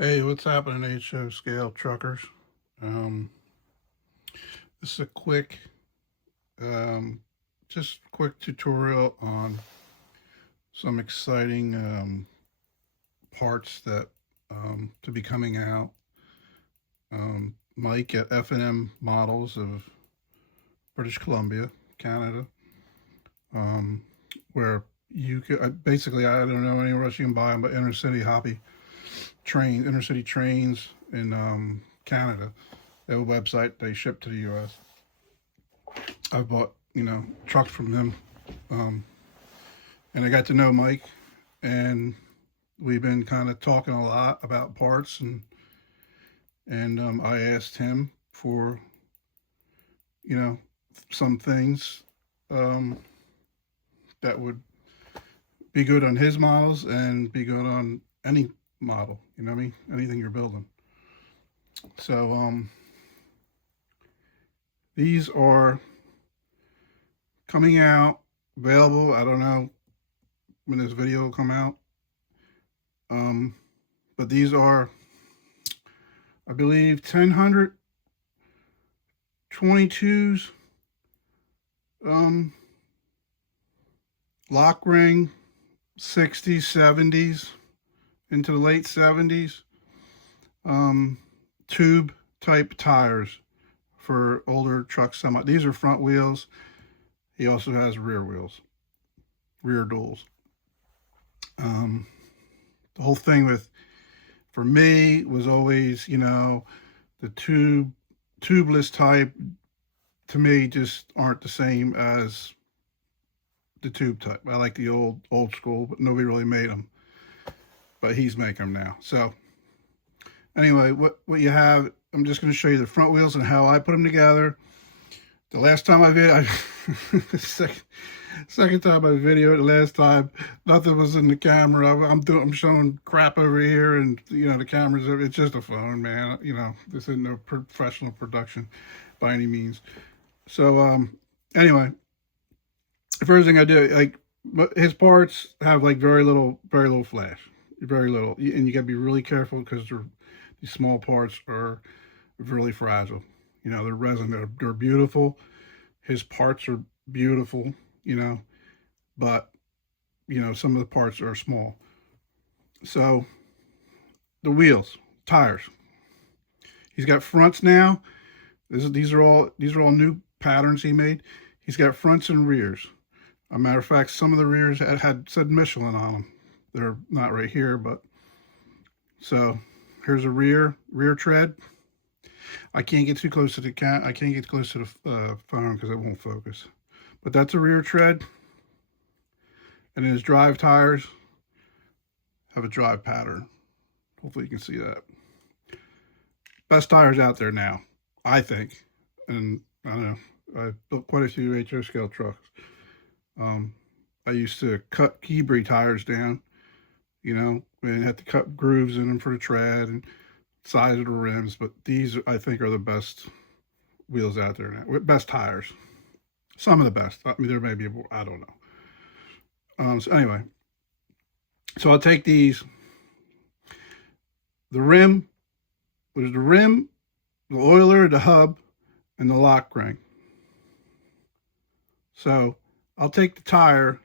Hey, what's happening, HO scale truckers? Um, this is a um, just quick tutorial on some exciting parts that to be coming out. Mike at F&M Models of British Columbia, Canada, um, where you could basically I don't know anywhere else you can buy them, but inner city trains in Canada. They have a website. They ship to the U.S. I've bought, trucks from them. Um, and I got to know Mike, and we've been kind of talking a lot about parts, and I asked him for, you know, some things um, that would be good on his models and be good on any model, you know what I mean? Anything you're building. So these are coming out, available. I don't know when this video will come out. Um, but these are, I believe, 1022s, um, lock ring, 60s, 70s, into the late 70s, um, tube type tires for older trucks. These are front wheels. He also has rear wheels, rear duals. The whole thing for me was always, the tubeless type to me just aren't the same as the tube type. I like the old school, but nobody really made them. But he's making them now. So anyway, what you have, I'm just going to show you the front wheels and how I put them together. The last time the second time I videoed, the last time nothing was in the camera. I'm showing crap over here, and the camera's, it's just a phone, man. This isn't no professional production by any means. So anyway, the first thing I do, like, his parts have like very little flash, very little, and you got to be really careful because these small parts are really fragile. They're resin. They're beautiful. His parts are beautiful. But some of the parts are small. So the wheels, tires. He's got fronts now. These are all new patterns he made. He's got fronts and rears. A matter of fact, some of the rears had said Michelin on them. They're not right here, but so here's a rear tread. I can't get too close to the I can't get close to the phone because it won't focus. But that's a rear tread. And then his drive tires have a drive pattern. Hopefully you can see that. Best tires out there now, I think. And I don't know. I built quite a few HO scale trucks. I used to cut Keebri tires down, and had to cut grooves in them for the tread and size of the rims. But these, I think, are the best wheels out there now. Best tires. Some of the best. I mean, there may be more. I don't know. So anyway, so I'll take these. The rim, there's the rim, the oiler, the hub, and the lock ring. So I'll take the tire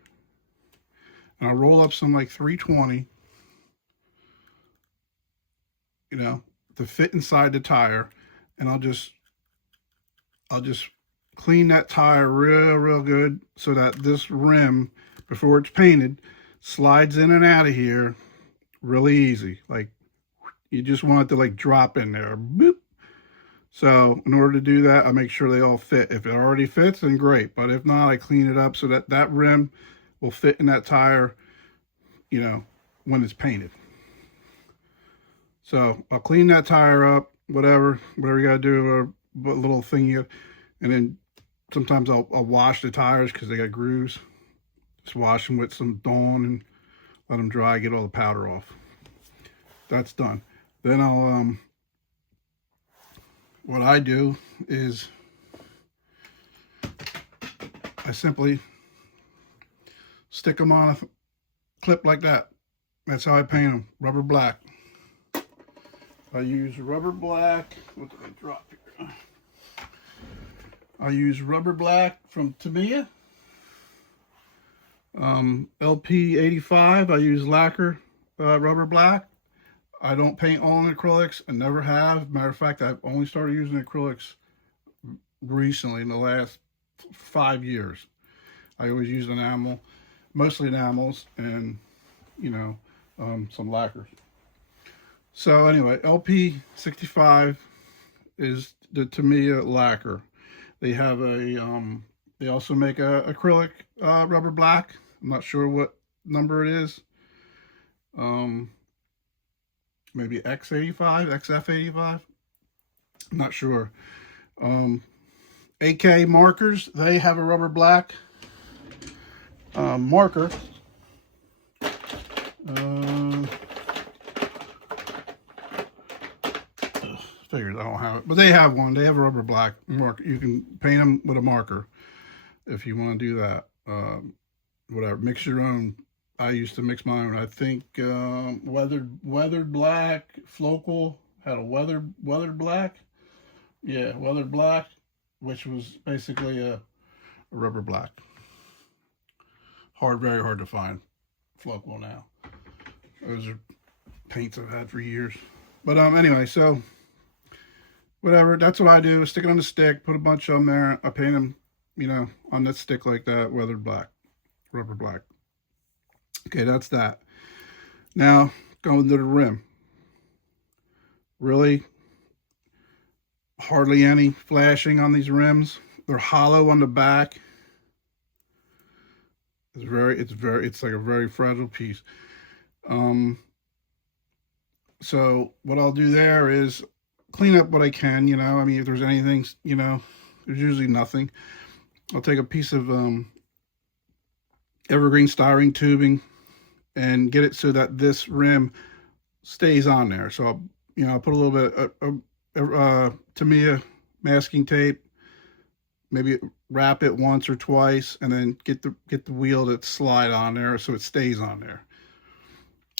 and I'll roll up some like 320, to fit inside the tire, and I'll just clean that tire real good so that this rim, before it's painted, slides in and out of here really easy. Like, you just want it to like drop in there. Boop. So in order to do that, I make sure they all fit. If it already fits, then great. But if not, I clean it up so that rim will fit in that tire, when it's painted. So I'll clean that tire up, whatever you gotta do, a little thing and then sometimes I'll wash the tires because they got grooves. Just wash them with some Dawn and let them dry, get all the powder off. That's done. Then I'll what I do is I simply stick them on a clip like that. That's how I paint them, rubber black. I use rubber black. What did I drop here? I use rubber black from Tamiya. LP 85. I use lacquer rubber black. I don't paint all in acrylics. I never have. Matter of fact, I've only started using acrylics recently in the last 5 years. I always use enamel, mostly enamels, and some lacquers. So anyway, LP 65 is the Tamiya lacquer. They have they also make a acrylic rubber black. I'm not sure what number it is. Maybe X85, XF85. I'm not sure. AK markers, they have a rubber black marker. Figured I don't have it, but they have one. They have a rubber black marker. You can paint them with a marker if you want to do that. Whatever, mix your own. I used to mix my own. I think weathered black. Flocal had a weathered black. Yeah, weathered black, which was basically a rubber black. Very hard to find. Flocal now. Those are paints I've had for years. But anyway, so whatever. That's what I do. Stick it on the stick. Put a bunch on there. I paint them, on that stick like that. Weathered black, rubber black. Okay, that's that. Now going to the rim. Really, hardly any flashing on these rims. They're hollow on the back. It's like a very fragile piece. So what I'll do there is clean up what I can, I mean, if there's anything, there's usually nothing. I'll take a piece of evergreen styrene tubing and get it so that this rim stays on there. So I'll put a little bit of Tamiya masking tape, maybe wrap it once or twice, and then get the wheel to slide on there so it stays on there.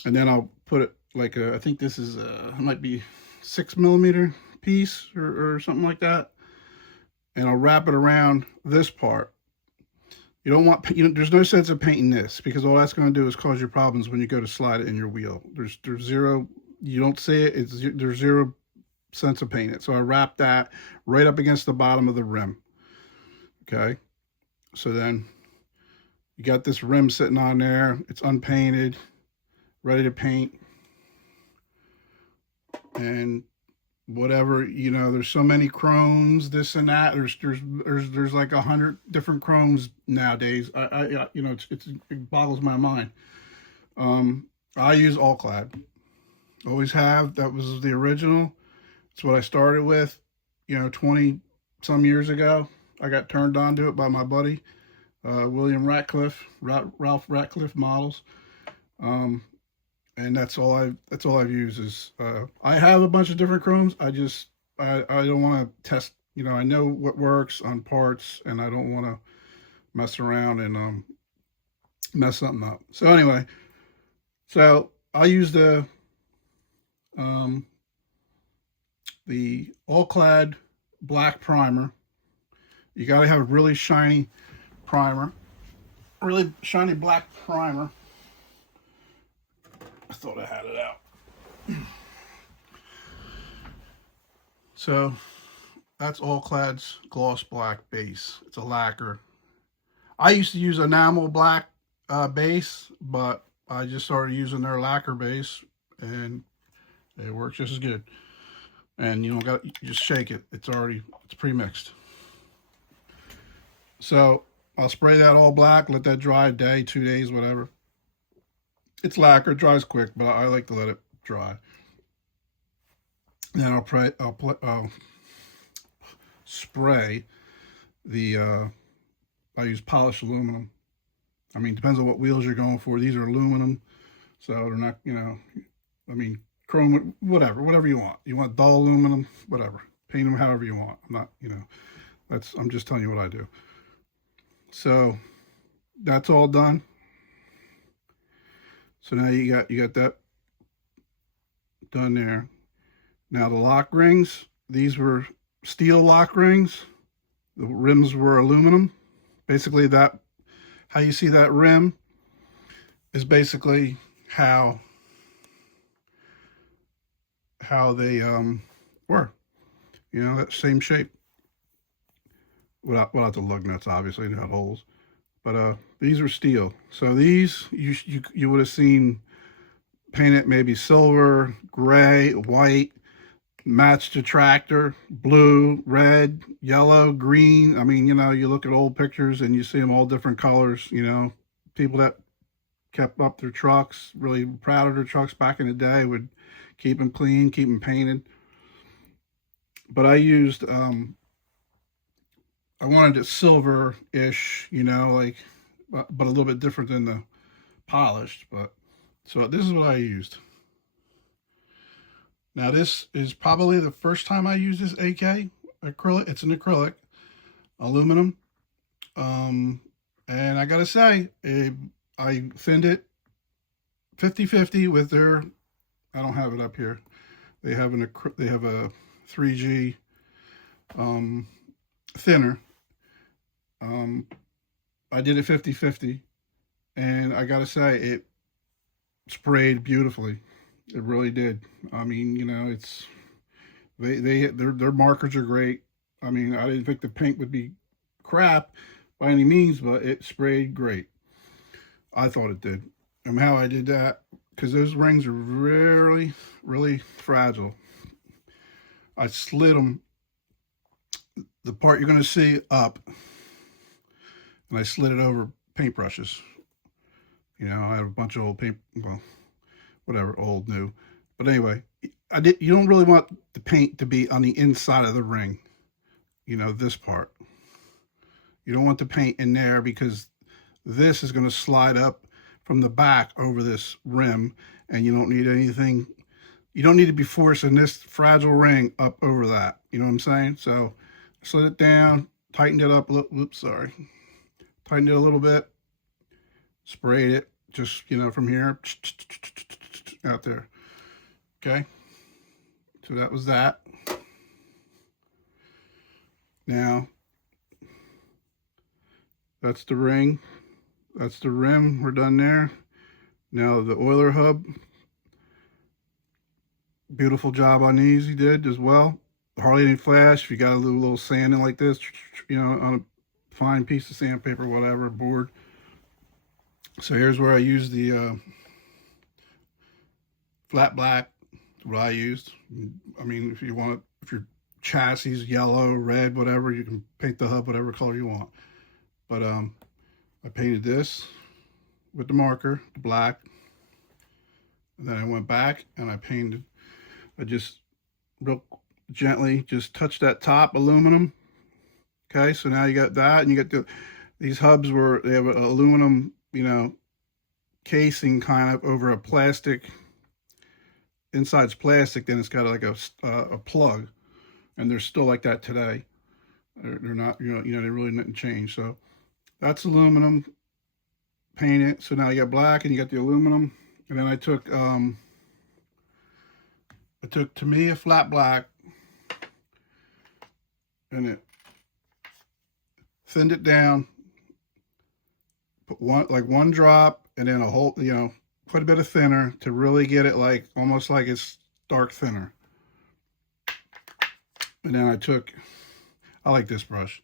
And then I'll put it like I think this is it might be 6mm piece or something like that, and I'll wrap it around this part. You don't want, there's no sense of painting this, because all that's going to do is cause you problems when you go to slide it in your wheel. There's zero, you don't see it, there's zero sense of painting it. So I wrap that right up against the bottom of the rim. Okay, so then you got this rim sitting on there. It's unpainted, ready to paint. And whatever, there's so many chromes, this and that. There's like 100 different chromes nowadays. It boggles my mind. I use Alcoa. Always have. That was the original. It's what I started with, 20 some years ago. I got turned on to it by my buddy, William Ratcliffe, Ralph Ratcliffe Models. And that's all I've used is, I have a bunch of different chromes. I don't want to test, I know what works on parts, and I don't want to mess around and mess something up. So anyway, so I use the all-clad black primer. You got to have a really shiny primer, really shiny black primer. I thought I had it out. So that's Alclad's gloss black base. It's a lacquer. I used to use enamel black base, but I just started using their lacquer base, and it works just as good. And you just shake it. It's pre-mixed. So I'll spray that all black, let that dry a day, 2 days, whatever. It's lacquer, it dries quick, but I like to let it dry. Then I'll spray the, I use polished aluminum. I mean, depends on what wheels you're going for. These are aluminum, so they're not, I mean, chrome, whatever you want. You want dull aluminum, whatever. Paint them however you want. I'm not, I'm just telling you what I do. So that's all done. So now you got that done there. Now the lock rings, these were steel lock rings. The rims were aluminum. Basically, that how you see that rim is basically how they were. You know, that same shape. Without the lug nuts, obviously, they had holes. But these were steel. So these you would have seen painted maybe silver, gray, white, matched the tractor, blue, red, yellow, green. I mean, you know, you look at old pictures and you see them all different colors. You know, people that kept up their trucks, really proud of their trucks back in the day, would keep them clean, keep them painted. But I used, I wanted it silver-ish, you know, like, but a little bit different than the polished. But so this is what I used. Now this is probably the first time I used this AK acrylic. It's an acrylic, aluminum. And I gotta say, I thinned it 50-50 with their, I don't have it up here. They have a 3G thinner. I did it 50-50, and I gotta say, it sprayed beautifully. It really did. I mean, you know, it's their markers are great. I mean, I didn't think the paint would be crap by any means, but it sprayed great. I thought it did. And how I did that, because those rings are really, really fragile. I slid them, the part you're going to see up, and I slid it over paintbrushes. You know, I have a bunch of old paint, well, whatever, old, new. But anyway, you don't really want the paint to be on the inside of the ring. You know, this part. You don't want the paint in there because this is going to slide up from the back over this rim, and you don't need anything. You don't need to be forcing this fragile ring up over that. You know what I'm saying? So I slid it down, tightened it up a little. Oops, sorry. Tightened it a little bit, sprayed it just, you know, from here out there. Okay. So that was that. Now, that's the ring. That's the rim. We're done there. Now the oiler hub. Beautiful job on these he did as well. Hardly any flash. If you got a little sanding like this, you know, on a fine piece of sandpaper, whatever, board. So here's where I used the flat black. What I used. I mean, if you want, if your chassis is yellow, red, whatever, you can paint the hub whatever color you want. But I painted this with the marker, the black, and then I went back and I painted. I just real gently just touched that top aluminum. Okay, so now you got that, and you got these hubs they have an aluminum, you know, casing kind of over a plastic. Inside's plastic, then it's got like a plug, and they're still like that today. They're not, you know, they really didn't change. So that's aluminum, paint it. So now you got black and you got the aluminum, and then I took to me a flat black, and it thinned it down, put one drop, and then a whole, you know, quite a bit of thinner to really get it like almost like it's dark thinner. And then I like this brush.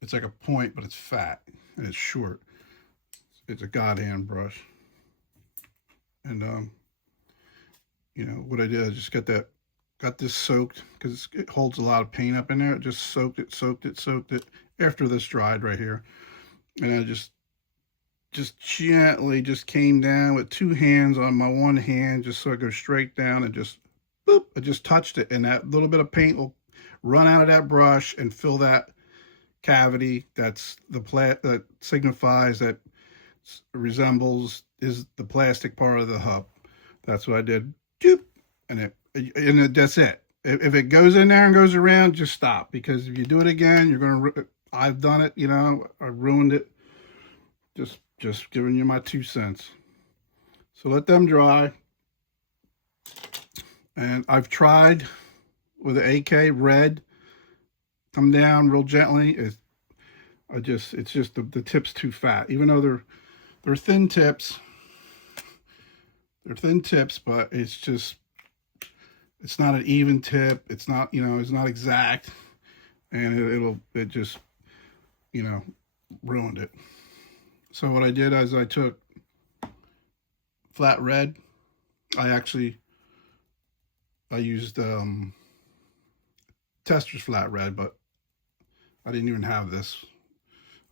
It's like a point, but it's fat and it's short. It's a God-hand brush. And you know what I did, I just got this soaked because it holds a lot of paint up in there. I just soaked it after this dried right here. And I just gently just came down with two hands on my one hand, just so I go straight down and just boop, I just touched it, and that little bit of paint will run out of that brush and fill that cavity. That's the that signifies that resembles is the plastic part of the hub. That's what I did. Doop, and that's it. If it goes in there and goes around, just stop, because if you do it again, you're gonna. I've done it. You know, I ruined it. Just giving you my 2 cents. So let them dry. And I've tried with the AK red, come down real gently. It's just the tip's too fat. Even though they're thin tips, but it's not an even tip. It's not, it's not exact, and it just, ruined it. So what I did is I took flat red. I used Tester's flat red, but I didn't even have this.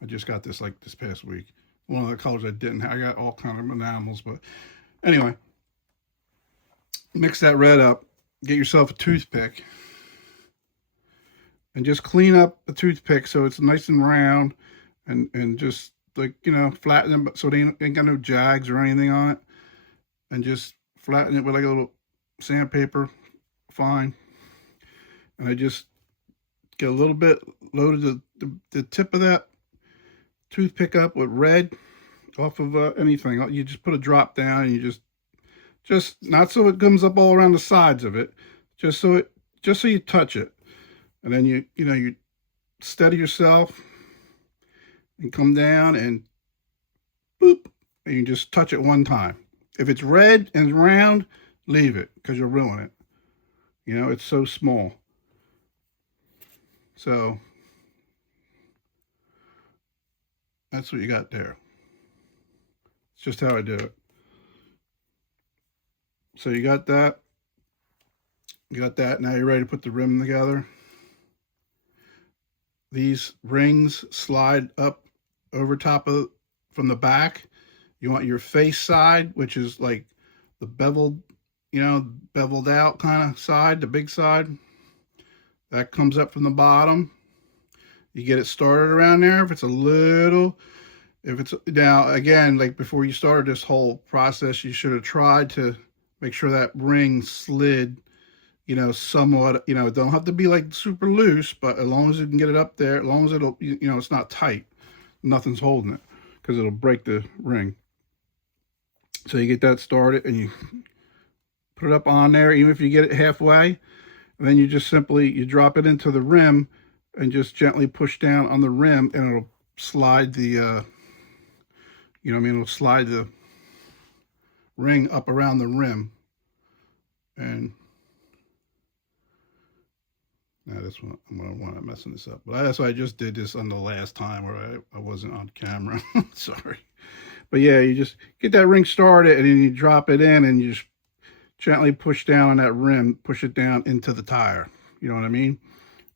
I just got this like this past week. One of the colors I didn't have. I got all kind of enamels, but anyway, mix that red up. Get yourself a toothpick and just clean up the toothpick so it's nice and round, and just like, flatten them so they ain't got no jags or anything on it, and just flatten it with like a little sandpaper, fine. And I just get a little bit, loaded the tip of that toothpick up with red off of anything. You just put a drop down, and you just not so it comes up all around the sides of it, just so you touch it, and then you steady yourself and come down and boop, and you just touch it one time. If it's red and round, leave it, because you'll ruin it. It's so small. So that's what you got there. It's just how I do it. So you got that. Now you're ready to put the rim together. These rings slide up over top of from the back. You want your face side, which is like the beveled out kind of side, the big side. That comes up from the bottom. You get it started around there. If it's now, again, like before you started this whole process, you should have tried to make sure that ring slid, somewhat, it don't have to be like super loose, but as long as you can get it up there, as long as it'll, it's not tight, nothing's holding it, because it'll break the ring. So you get that started, and you put it up on there, even if you get it halfway, and then you just simply, you drop it into the rim and just gently push down on the rim, and it'll slide the, it'll slide the ring up around the rim. And now this one, I'm messing this up. But that's why I just did this on the last time where I wasn't on camera. Sorry. But yeah, you just get that ring started, and then you drop it in, and you just gently push down on that rim, push it down into the tire. You know what I mean?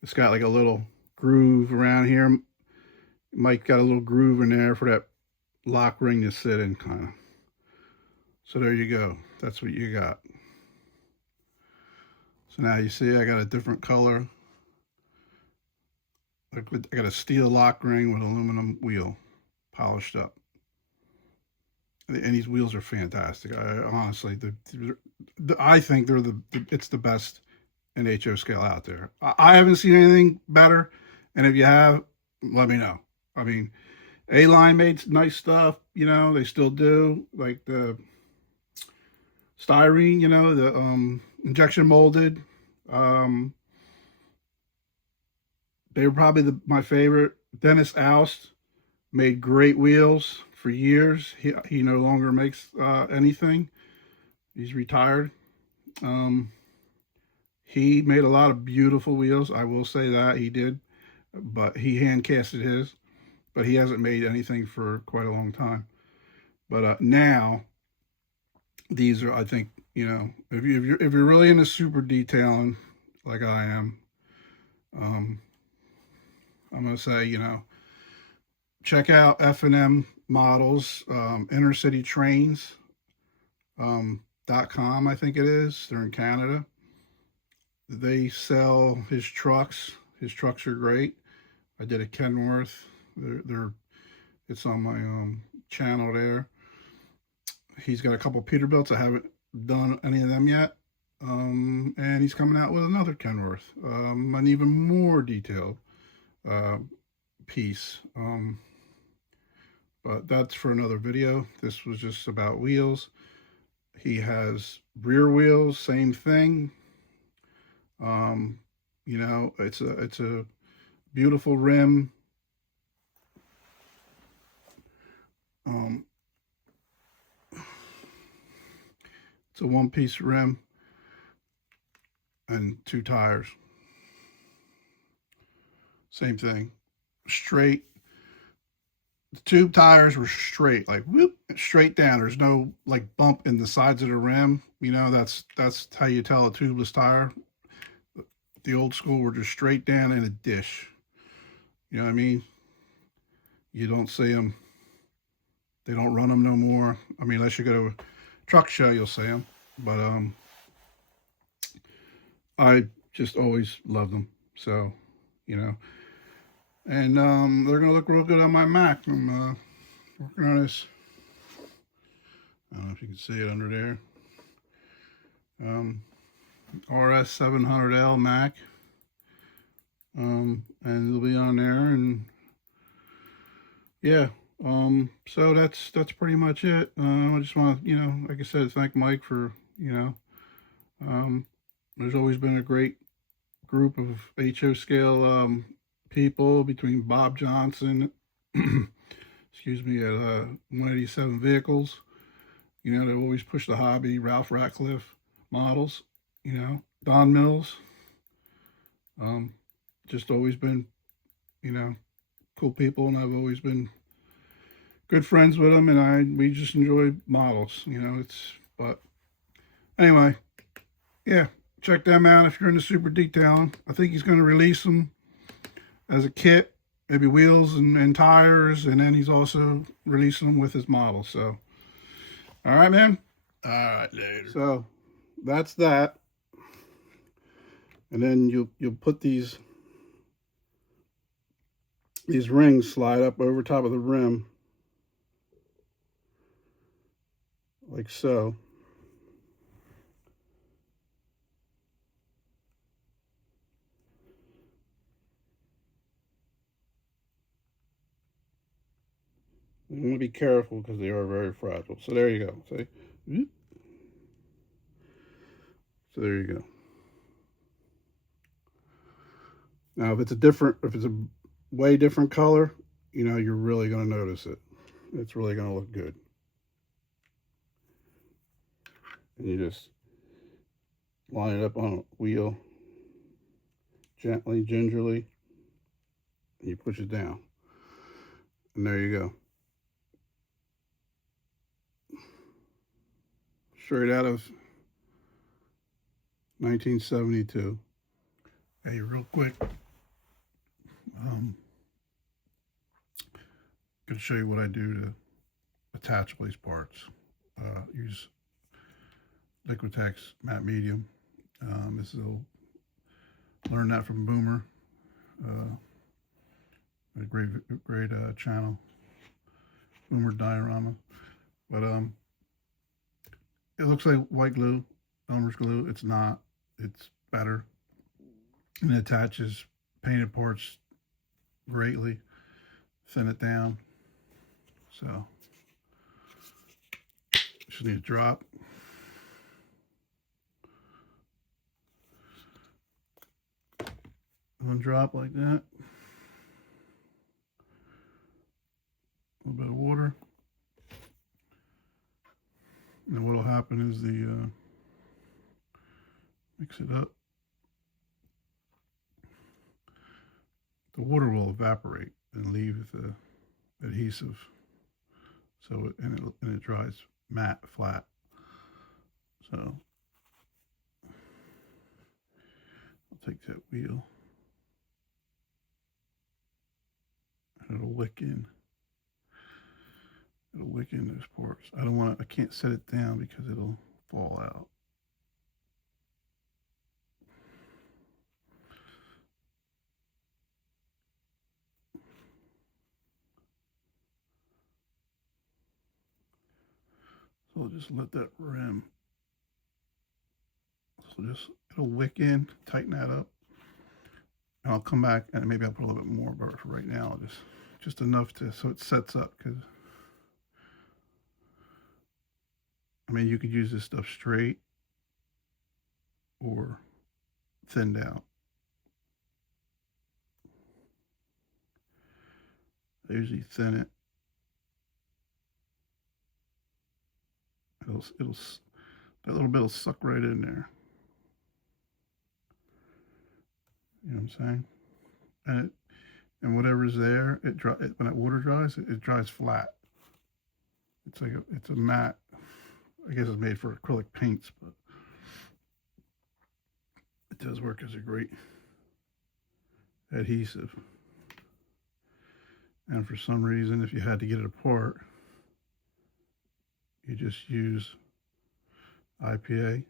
It's got like a little groove around here. Mike got a little groove in there for that lock ring to sit in, kind of. So there you go. That's what you got. So now you see I got a different color. I got a steel lock ring with aluminum wheel, polished up. And these wheels are fantastic. Honestly, I think it's the best NHO scale out there. I haven't seen anything better, and if you have, let me know. I mean, A-Line made nice stuff, they still do, like the styrene, the injection molded. They were probably my favorite. Dennis Oust made great wheels for years. He no longer makes anything. He's retired. He made a lot of beautiful wheels. I will say that he did, but he hand casted his. But he hasn't made anything for quite a long time. But now these are, I think, if you're really into super detailing like I am, I'm gonna say, check out F&M Models, Inner City Trains, .com, I think it is. They're in Canada. They sell his trucks. His trucks are great. I did a Kenworth. It's on my channel there. He's got a couple Peterbilts. I haven't done any of them yet. And he's coming out with another Kenworth, an even more detailed piece. But that's for another video. This was just about wheels. He has rear wheels, same thing. You know, it's a beautiful rim. Um, it's a one-piece rim and two tires. Same thing, straight. The tube tires were straight, like whoop, straight down. There's no like bump in the sides of the rim. You know, that's how you tell a tubeless tire. The old school were just straight down in a dish. You know what I mean? You don't see them. They don't run them no more. I mean, unless you go to a truck show, you'll see them. But I just always loved them. So, you know, and they're gonna look real good on my Mac. I'm working on this. I don't know if you can see it under there. RS700L Mac. And it'll be on there, and yeah. So that's pretty much it. I just want to, you know, like I said, thank Mike for, you know, there's always been a great group of HO scale people between Bob Johnson, excuse me, at 187 Vehicles. You know, they always push the hobby. Ralph Ratcliffe Models. You know, Don Mills. Just always been, you know, cool people, and I've always been good friends with them, and we just enjoy models. You know, but anyway, yeah, check them out if you're into super detailing. I think he's going to release them as a kit, maybe wheels and tires, and then he's also releasing them with his model. So, all right, man. All right, later. So that's that, and then you'll put these rings slide up over top of the rim like so. You want to be careful because they are very fragile. So there you go. See? So there you go. Now, if it's a way different color, you know, you're really going to notice it. It's really going to look good. And you just line it up on a wheel gently, gingerly, and you push it down. And there you go. Straight out of 1972. Hey, real quick, going to show you what I do to attach these parts. Use Liquitex matte medium. This is learned that from Boomer, a great channel, Boomer Diorama. But it looks like white glue, Elmer's glue. It's not. It's better, and it attaches painted parts greatly. Thin it down. So just need a drop. One drop like that. A little bit of water. And what will happen is mix it up. The water will evaporate and leave the adhesive. So and it dries matte, flat. So I'll take that wheel. And it'll wick in. It'll wick in those parts. I can't set it down because it'll fall out. So I'll just let that rim. So it'll wick in, tighten that up. And I'll come back and maybe I'll put a little bit more, but for right now, just enough so it sets up. Because I mean, you could use this stuff straight or thinned out. I usually thin it. It'll that little bit will suck right in there. You know what I'm saying? And whatever's there, when that water dries, it dries flat. It's like it's a matte. I guess it's made for acrylic paints, but it does work as a great adhesive. And for some reason, if you had to get it apart, you just use IPA,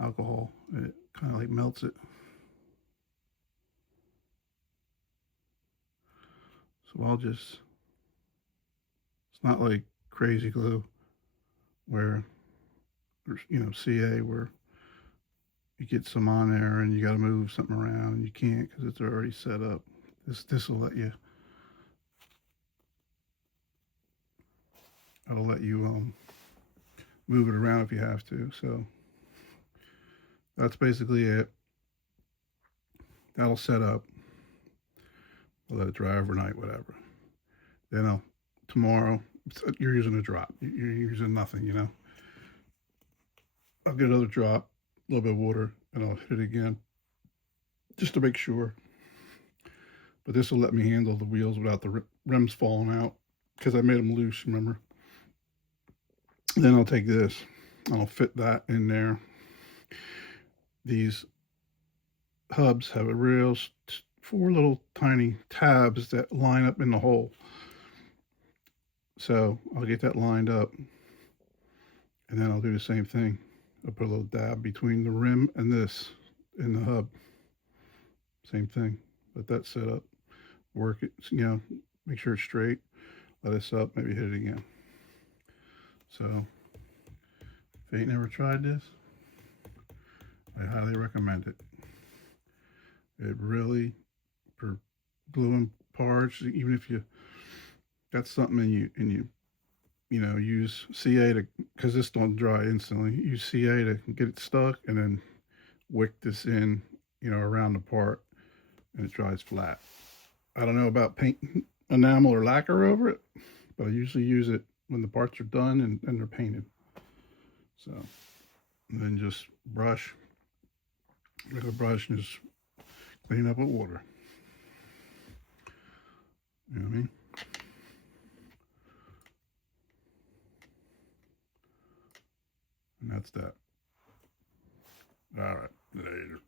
alcohol, and it kind of like melts it. So it's not like crazy glue where, CA, where you get some on there and you got to move something around and you can't because it's already set up. This will let you. It'll let you move it around if you have to. So that's basically it. That'll set up. I'll let it dry overnight, whatever. Then tomorrow, you're using a drop. You're using nothing, I'll get another drop, a little bit of water, and I'll hit it again just to make sure. But this will let me handle the wheels without the rims falling out because I made them loose, remember? Then I'll take this and I'll fit that in there. These hubs have a 4 little tiny tabs that line up in the hole. So I'll get that lined up and then I'll do the same thing. I'll put a little dab between the rim and this in the hub. Same thing. Let that set up. Work it, make sure it's straight. Let this up, maybe hit it again. So if you ain't never tried this, I highly recommend it. It really, for gluing parts, even if you got something and you use CA because this don't dry instantly. Use CA to get it stuck and then wick this in, around the part and it dries flat. I don't know about paint enamel or lacquer over it, but I usually use it when the parts are done and they're painted. So, and then just brush, with a brush, and just clean up with water. You know what I mean? And that's that. All right, later.